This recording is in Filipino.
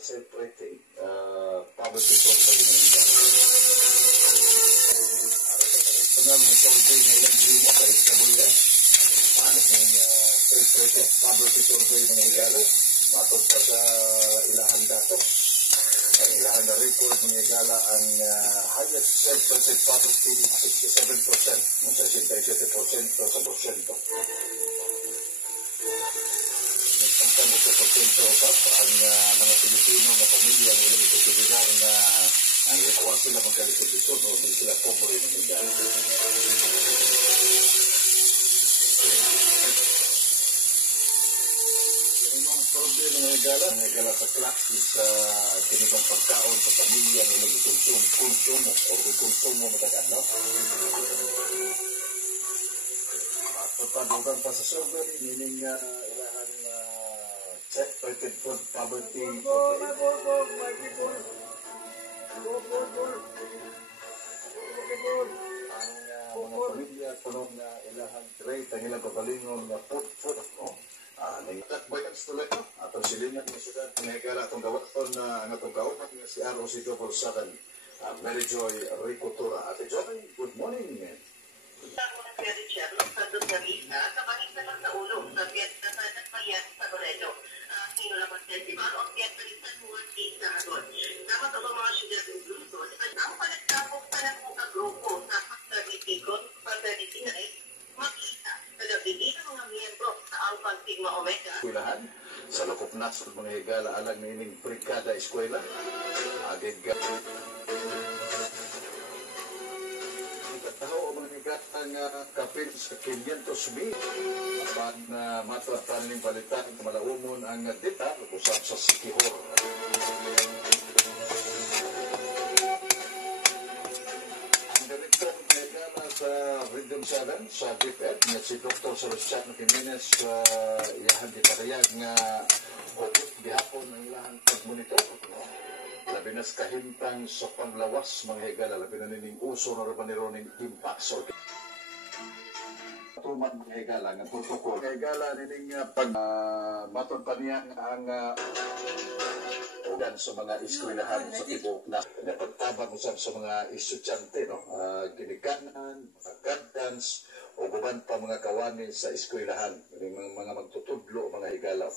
separating poverty survey na higala. Ito na mga survey na ilang limo sa SWS. Ano yung separating poverty survey na higala. Matod pa sa ilahan dato. Ang ilahan na record ng higala ang highest separated poverty 67%. 67% sa porsyento. Ang sa porsyento ang mga Pilipino na pamilya na ilang itutubigan na ang ikuha sila magkalisod-lisod o hindi sila pobre ng higala. Problema ng higala sa klase sa kinitong pagkaon sa pamilya na ilang konsumo o konsumo matagal, no? Papadugan pa sa survey, meaning ilahan separated food poverty. Ang mga pamilya, punong na ilahan rate, ang ilang kabalingon na food, no? Nagtakbayan sa tuloy, atong silina ng syudad, pinahigala atong gawaton na ang atong kaupat nga si ROC 777, Mary Joy Ricotura. Ate Joy, good morning. Pwede siya, sa Dogarita, kabahit na lang sa ulo, sa Vietnam na nagpayan sa Toledo. Sino naman festival o Vietnamisan Muati sa Hagon. Dapat ang mga syudad ng Luzon, ang panagtapok pa ng mga grupo sa pagtaritikon, pagtaritinay, makita na nabigay ng mga miyembro sa Alpha Sigma Omega. Eskwelahan, sa Lokop Nasod, mga higala, alang na ining Brigada Eskwela, agig taho o mga higatang kapil sa 500,000 apan matratan ng balitan na malaumon ang dita usap sa Sikihor. Ang direktor ng higala sa Region 7 sa DepEd na si Dr. Sebastiano Jimenez ilahan di parayag nga hukot gihapon ng ilahan pagmonitor. Labi na sa kahintang sa panglawas mga higala, labi na nining uso na rabanero ng impacts o tuman mga higala nga protokol. Higala nining pag matod pa niya ang ulan sa mga eskwelahan sa tibok na napagtabang usap sa mga estudyante, no? Ginikanan, mga guidance o guban pa mga kawani sa eskwelahan, mga magtutudlo mga higala.